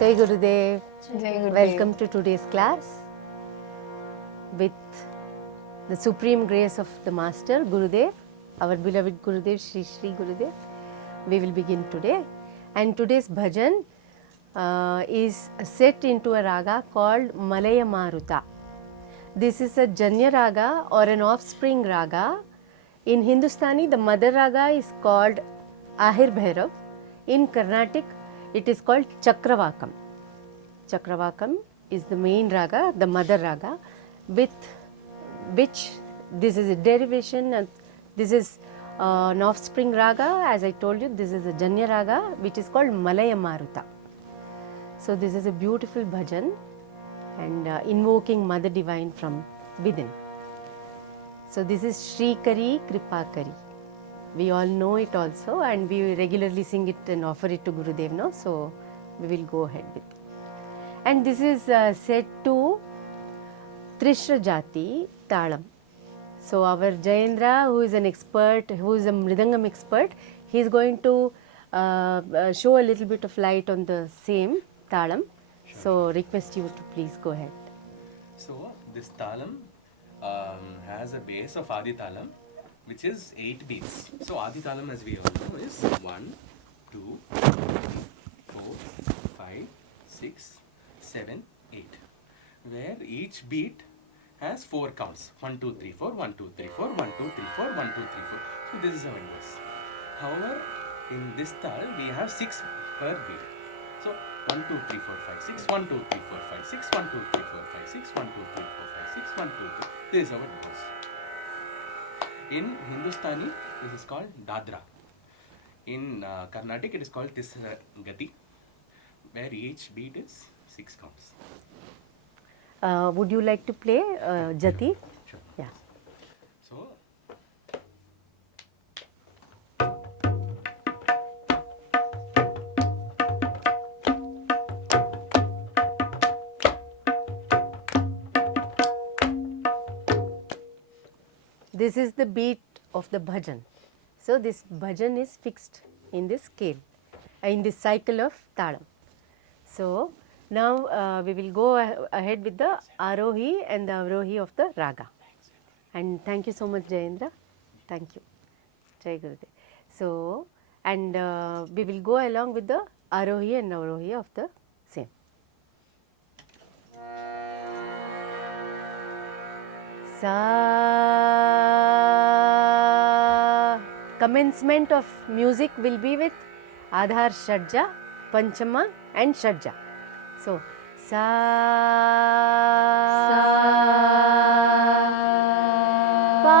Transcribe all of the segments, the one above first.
Jai Gurudev. Jai Gurudev. Welcome to today's class with the supreme grace of the Master Gurudev, our beloved Gurudev Shri Shri Gurudev. We will begin today, and today's bhajan is set into a raga called Malaya Maruta. This is a Janya raga or an offspring raga. In Hindustani, the mother raga is called Ahir Bhairav. In Carnatic, it is called Chakravakam. Chakravakam is the main raga, the mother raga, with which this is a derivation and this is an offspring raga. As I told you, this is a Janya raga which is called Malaya Maruta. So this is a beautiful bhajan and invoking Mother Divine from within. So this is Shri Kari Kripa Kari. We all know it also, and we regularly sing it and offer it to Gurudev now. So we will go ahead with it. And this is set to Trishra Jati Talam. So our Jayendra, who is an expert, who is a Mridangam expert, he is going to show a little bit of light on the same Talam. So request you to please go ahead. So this Talam has a base of Adi Talam, which is 8 beats. So Adi Talam, as we all know, is 1, 2, 3, 4, 5, 6, 7, 8, where each beat has 4 counts: 1, 2, 3, 4, 1, 2, 3, 4, 1, 2, 3, 4, 1, 2, 3, 4. So this is how it goes. However, in this tal we have 6 per beat. So 1, 2, 3, 4, 5, 6, 1, 2, 3, 4, 5, 6, 1, 2, 3, 4, 5, 6, 1, 2, 3, 4, 5, 6, 1, 2, 3. This is how it goes. In Hindustani, this is called Dadra. In Carnatic, it is called Tisra Gati, where each beat is 6 counts. Would you like to play Jati? Sure. Yeah. So, This is the beat of the bhajan. So this bhajan is fixed in this scale, in this cycle of talam. So now we will go ahead with the arohi and the avrohi of the raga. And thank you so much, Jayendra. Thank you. Jai Gurudev. So, and we will go along with the arohi and avrohi of the same. Sa. Commencement of music will be with Adhar Shadja, Panchama and Shadja. So, Sa. Pa.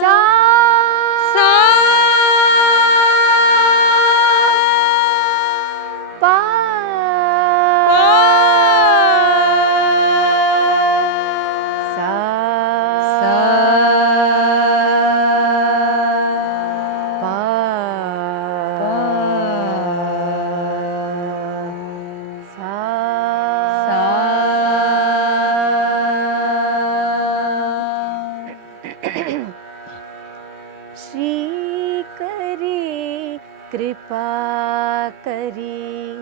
Sa. Pa. Shri Kari Kripa Kari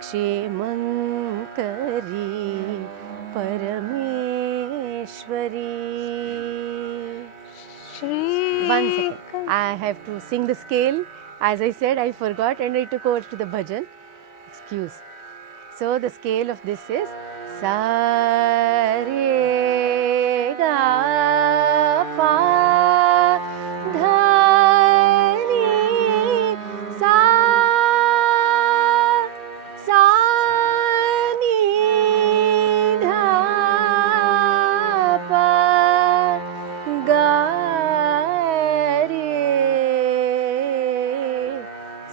Kshemam Kari Parameshwari. Shri. 1 second. I have to sing the scale. As I said, I forgot and I took over to the bhajan. Excuse. So the scale of this is Sa Re Ga Pa Dha Ni Sa Sa Ni Dha Pa Ga Re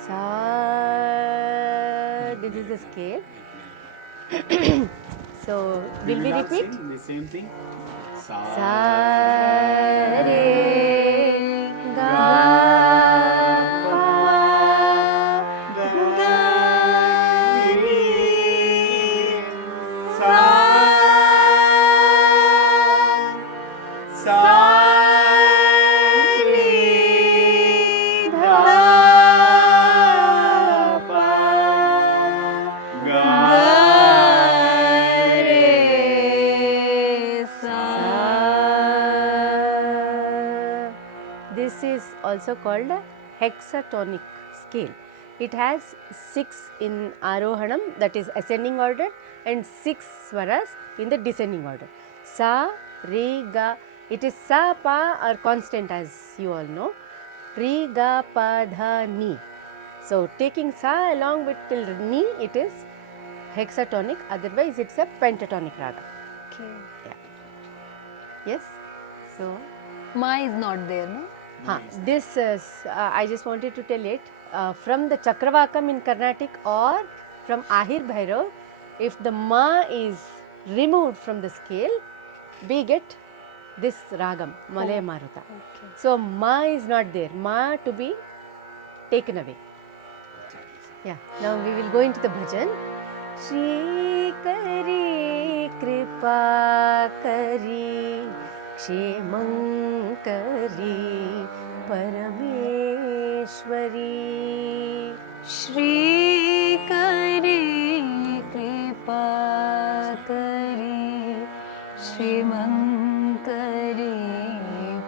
Sa. This is the scale. So will we repeat? Sing the same thing. Sa. Sa Re Ga Pa Dha Ni Sa. Sa. Sa Ni Dha this is also called a hexatonic scale. It has 6 in Arohanam, that is ascending order, and 6 swaras in the descending order. Sa, Re, Ga, it is Sa, Pa are constant as you all know. Re, Ga, Pa, Dha, Ni. So taking Sa along with till Ni, it is hexatonic, otherwise it's a pentatonic raga. Okay. Yeah. Yes? So, Ma is not there, no? this is, I just wanted to tell it, from the Chakravakam in Carnatic or from Ahir Bhairav, if the Ma is removed from the scale, we get this ragam, Malaya Maruta. Okay. So, Ma is not there, Ma to be taken away. Yeah, now we will go into the bhajan. Shri Kari Kripa Kari Kshemam Kari Parameshwari. Shri Kari Kripa Kari Shrimam Kari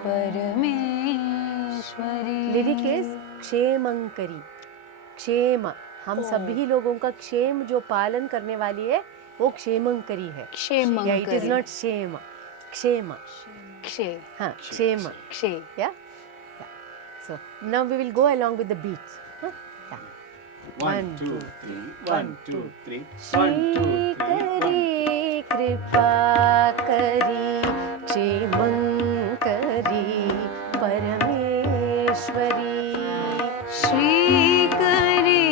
Parameshwari. Lyric is Kshemankari. क्षेम, हम सभी लोगों का क्षेम जो पालन करने वाली है वो क्षेमंकरी है. Kshemam इट इज नॉट क्षेम, क्षेम. Kshe. हाँ, क्षेम. Kshe. Yeah. So now we will go along with the beats. Huh? Yeah. 1, 2, 3. 1, 2, 3. 1, Shri 2, 3. Kari Kripa Kari Kshemam Kari Parameshwari. Shri Kari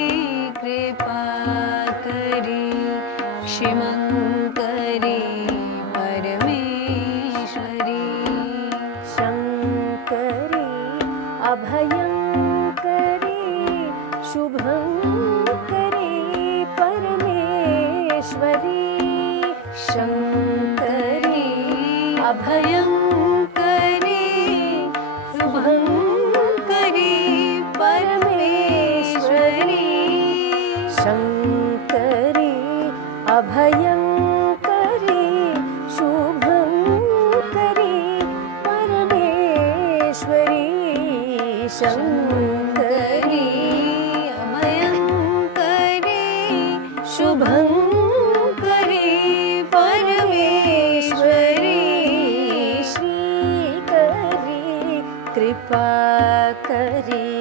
Kripa Kari Kshemam Kari Parameshwari. Shankari Abhayankari Shubhankari Parameshwari. Shankari Abhayankari Shubhankari Parameshwari. Shankari Abhayankari Shubhankari Parameshwari. Shankari Abhayankari Shubhankari Parameshwari. Shri Kari Kripa Kari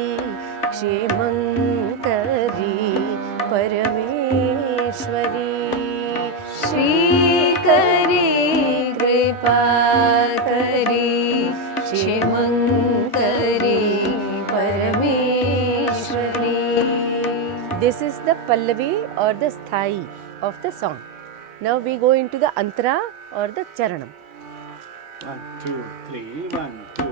Kshemam Kari Parameshwari. Shri Kari Kripa Kari Kshemam Kari Parameshwari. This is the Pallavi or the Sthai of the song. Now we go into the Antara or the Charanam. 1, 2, 3. 1, 2.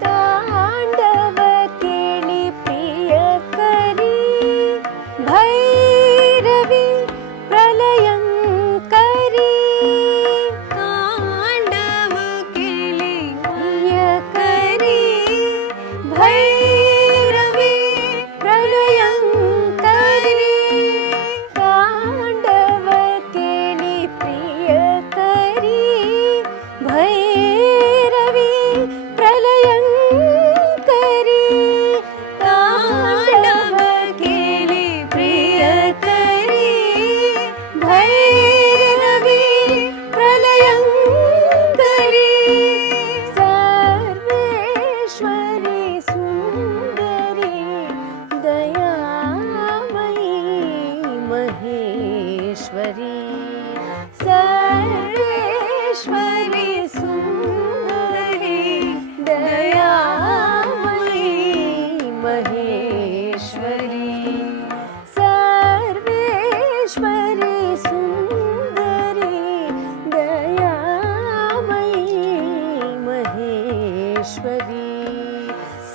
तांडव केली प्रिय करी भैरवी प्रलयंकरी. तांडव केली प्रिय करी भैरवी प्रलयंकरी. तांडव केली प्रिय करी भैरवी प्रलयंकरी. तांडव केली प्रिय करी भैरवी प्रलयंकरी. सर्वेश्वरी सुंदरी दयामयी महेश्वरी. सर्वेश्वरी सुंदरी दयामयी महेश्वरी. सर्वेश्वरी सुंदरी दयामयी Maheshwari.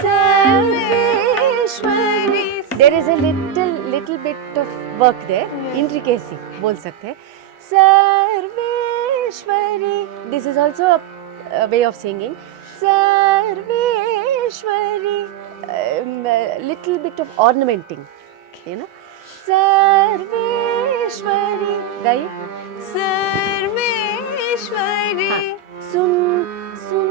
Sarveshwari. There is a little bit of work there, intricacy बोल सकते हैं. Sarveshwari. This is also a way of singing. Sarveshwari. Little bit of ornamenting, you know. Sarveshwari. गाइए. सर्वेश्वरी. हाँ. सुन सुन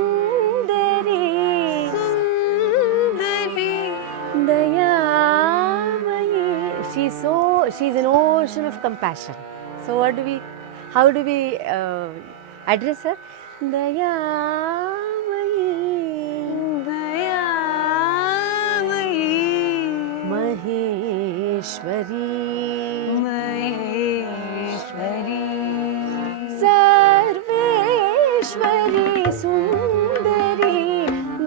she is an ocean of compassion. So how do we address her? Dayamayi, Dayamayi Maheshwari, Maheshwari Sarveshwari, Sundari,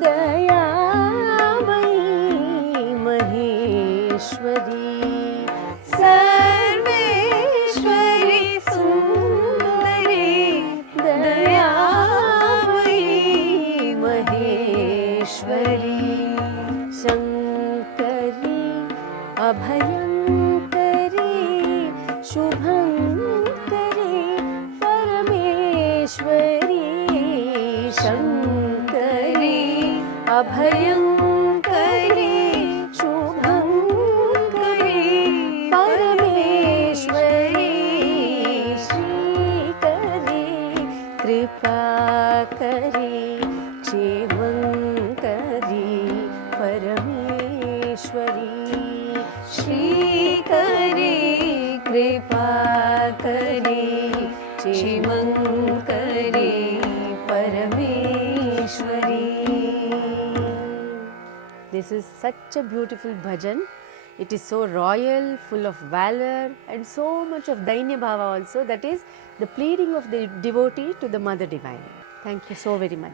Dayamayi, Maheshwari, Sarveshwari Sundari Dayamayi Maheshwari, शङ्करी, अभयङ्करी, शुभङ्करी, Parmeshwari, शङ्करी, अभयङ्करी, शुभङ्करी, Parmeshwari, श्रीकरी, कृपाकरी, क्षेमङ्करी, Parmeshwari, श्रीकरी कृपाकरी क्षेमङ्करी Parmeshwari. This is such a beautiful bhajan. It is so royal, full of valor and so much of Dainya Bhava also, that is the pleading of the devotee to the Mother Divine. Thank you so very much.